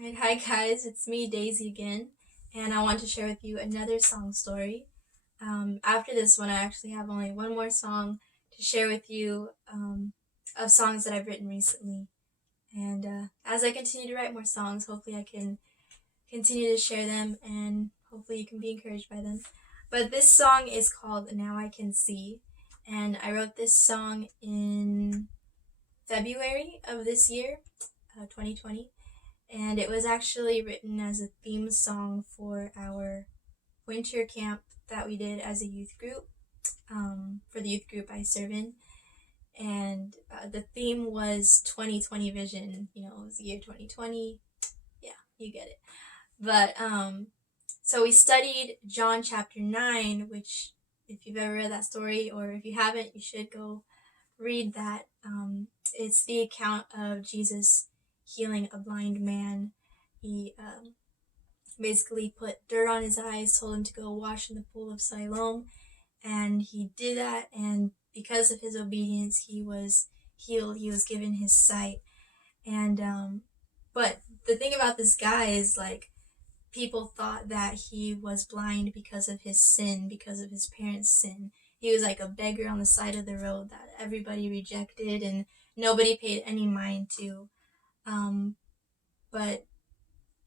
Alright, hi guys, it's me, Daisy again, and I want to share with you another song story. After this one, I actually have only one more song to share with you of songs that I've written recently. And as I continue to write more songs, hopefully I can continue to share them and hopefully you can be encouraged by them. But this song is called Now I Can See, and I wrote this song in February of this year, 2020. And it was actually written as a theme song for our winter camp that we did as a youth group, for the youth group I serve in. And the theme was 2020 vision. You know, it was the year 2020. Yeah, you get it. But so we studied John chapter 9, which, if you've ever read that story, or if you haven't, you should go read that. It's the account of Jesus healing a blind man. He basically put dirt on his eyes, told him to go wash in the pool of Siloam, and he did that, and because of his obedience, he was healed. He was given his sight. And but the thing about this guy is, like, people thought that he was blind because of his sin, because of his parents' sin. He was like a beggar on the side of the road that everybody rejected and nobody paid any mind to. But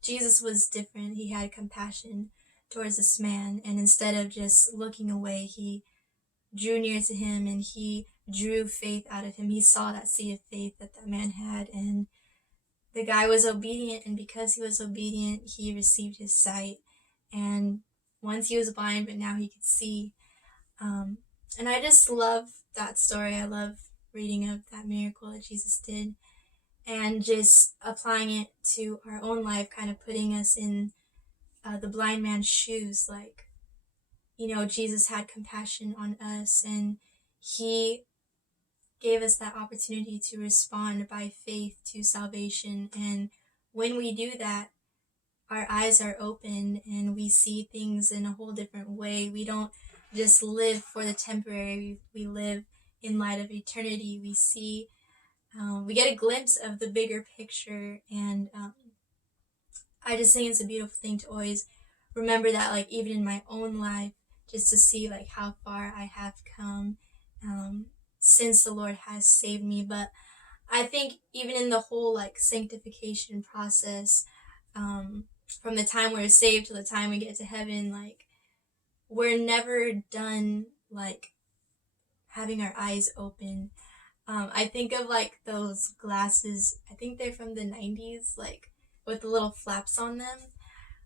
Jesus was different. He had compassion towards this man, and instead of just looking away, he drew near to him and he drew faith out of him. He saw that seed of faith that that man had, and the guy was obedient, and because he was obedient, he received his sight. And once he was blind, but now he could see. And I just love that story. I love reading of that miracle that Jesus did and just applying it to our own life, kind of putting us in the blind man's shoes. Like, you know, Jesus had compassion on us, and he gave us that opportunity to respond by faith to salvation. And when we do that, our eyes are open and we see things in a whole different way. We don't just live for the temporary, we live in light of eternity. We see, we get a glimpse of the bigger picture. And I just think it's a beautiful thing to always remember that, like, even in my own life, just to see like how far I have come since the Lord has saved me. But I think even in the whole like sanctification process, from the time we're saved to the time we get to heaven, like, we're never done like having our eyes open. I think of like those glasses. I think they're from the 90s, like with the little flaps on them.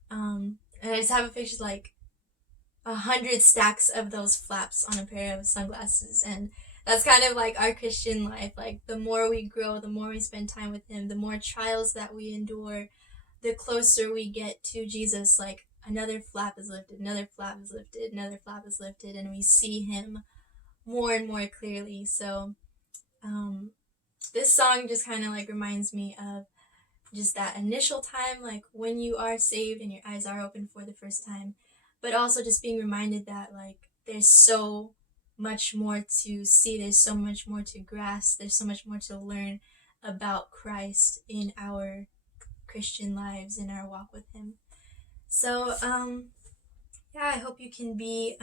And I just have a picture like 100 stacks of those flaps on a pair of sunglasses. And that's kind of like our Christian life. Like, the more we grow, the more we spend time with him, the more trials that we endure, the closer we get to Jesus. Like, another flap is lifted, another flap is lifted, another flap is lifted, and we see him more and more clearly. So this song just kind of like reminds me of just that initial time, like when you are saved and your eyes are open for the first time, but also just being reminded that, like, there's so much more to see, there's so much more to grasp, there's so much more to learn about Christ in our Christian lives, in our walk with him. So yeah, I hope you can be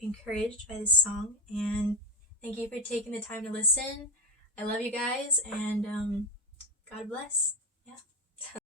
encouraged by this song, and thank you for taking the time to listen. I love you guys, and God bless. Yeah.